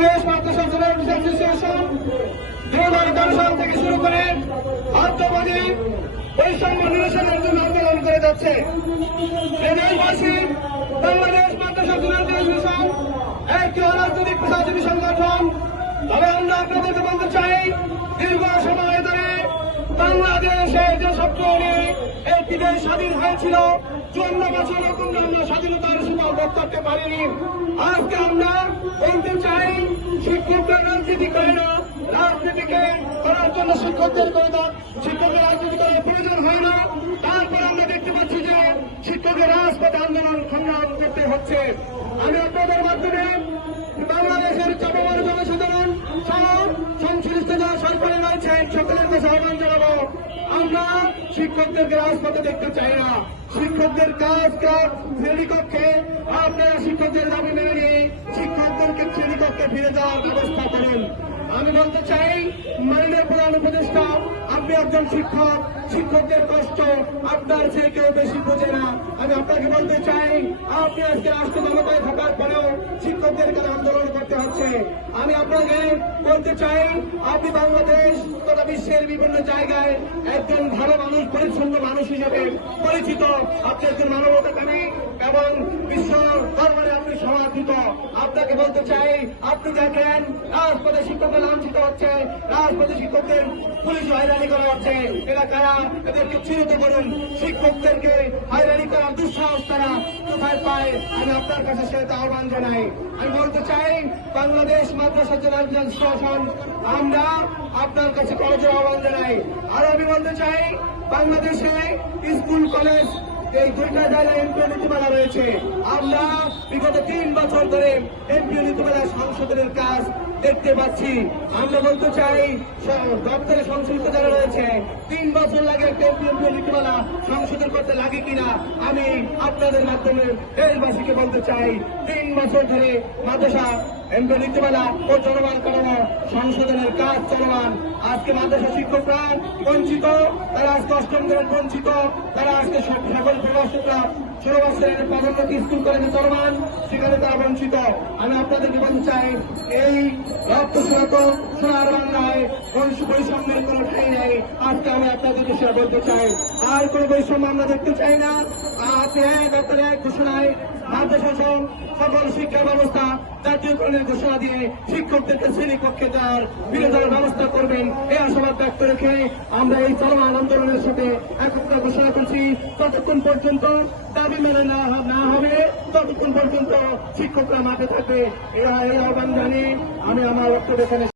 বাংলাদেশ মাদ্রাসা general association দু হাজার থেকে শুরু করে আত্মবাদী বৈষম্য নিরসনের জন্য আন্দোলন করে যাচ্ছে। দেশবাসী বাংলাদেশ মাদ্রাসা জেনারেল অ্যাসোসিয়েশন একটি অরাজনৈতিক প্রশাসনিক সংগঠন। তবে আমরা আপনাদেরকে বলতে চাই, দীর্ঘ সময় ধরে বাংলাদেশের যে স্বপ্ন নিয়ে একটি দেশ স্বাধীন হয়েছিল। চুয়ান্ন বছর আমরা স্বাধীনতার সীমা ভোগ করতে পারিনি। আজকে জন্য শিক্ষকদের করে শিক্ষকের রাজনীতি করার প্রয়োজন হয় না। তারপর আমরা দেখতে পাচ্ছি যে শিক্ষকের রাজপথে আন্দোলন সংগ্রাম করতে হচ্ছে। আমি আপনাদের মাধ্যমে বাংলাদেশের চট্টগ্রাম জনসাধারণ সহ সংশ্লিষ্ট যারা সরকারে রয়েছেন সকলের কাছে আহ্বান জানাব। আমরা শিক্ষকদেরকে রাজপথে দেখতে চাই না। শিক্ষকদের কাজ কাজ শ্রেণীকক্ষে আপনারা শিক্ষকদের দাবি মেনে নিয়ে শিক্ষকদেরকে শ্রেণীকক্ষে ফিরে যাওয়ার ব্যবস্থা করুন। আমি বলতে চাই, মাননীয় প্রধান উপদেষ্টা, আপনি একজন শিক্ষক, শিক্ষকদের কষ্ট আপনার চেয়ে কেউ বেশি বোঝে না। আমি আপনাকে বলতে চাই, আপনি আজকে রাষ্ট্র ক্ষমতায় থাকার পরেও শিক্ষকদের এখানে আন্দোলন করতে হচ্ছে। আমি আপনাকে বলতে চাই, আপনি বাংলাদেশ তথা বিশ্বের বিভিন্ন জায়গায় একজন ভালো মানুষ, পরিচ্ছন্ন মানুষ হিসেবে পরিচিত। আপনি একজন মানবতাকামী এবং বিশ্ব আপনি আপনাকে বলতে চাই, আপনি দেখেন, রাজপথে শিক্ষকরা লাঞ্ছিত হচ্ছে। রাজপথে শিক্ষকদের পুলিশ হয়রানি করা হচ্ছে। এরা কারা? এদেরকে চিহ্নিত করুন। শিক্ষকদেরকে হয়রানি করার দুঃসাহস তারা কোথায় পায়? আমি আপনার কাছে সেটা আহ্বান জানাই। আমি বলতে চাই, বাংলাদেশ মাদ্রাসা জেনারেল শাসন আমরা আপনার কাছে কলেজের আহ্বান জানাই। আর আমি বলতে চাই, বাংলাদেশে স্কুল, কলেজ এই দুইটা জায়গায় এমপিও নীতিমালা রয়েছে। আমরা বিগত তিন বছর ধরে এমপিও নীতিমালা সংশোধনের কাজ দেখতে পাচ্ছি। আমরা বলতে চাই দপ্তরে সংশ্লিষ্ট যারা রয়েছে, তিন বছর লাগে একটা এমপিও নীতিমালা সংশোধন করতে লাগে কিনা, আমি আপনাদের মাধ্যমে দেশবাসীকে বলতে চাই, তিন বছর ধরে মাদ্রাসা এমপিও নীতিমালা ও জনমান করানো সংশোধনের কাজ চলমান। আজকে মাদ্রাসা শিক্ষকরা বঞ্চিত, তারা আজকে অষ্টম বঞ্চিত, তারা আজকে সকল প্রবাসীরা তারা আজকে আর কোনো বৈষম্য আমরা দেখতে চাই না। এক ঘোষণায় মাদ্রাসা সহ সকল শিক্ষা ব্যবস্থা, জাতীয়করণের ঘোষণা দিয়ে শিক্ষকদেরকে শ্রেণীকক্ষে যাওয়ার ফিরে ব্যবস্থা করবেন। এই আশাবাদ ব্যক্ত রেখে আমরা এই চলমান আন্দোলনের সাথে ঘোষণা করছি, ততক্ষণ পর্যন্ত দাবি মেলে না না হবে, ততক্ষণ পর্যন্ত শিক্ষকরা মাঠে থাকবে। এরা এই আহ্বান জানিয়ে আমি আমার বক্তব্য এখানে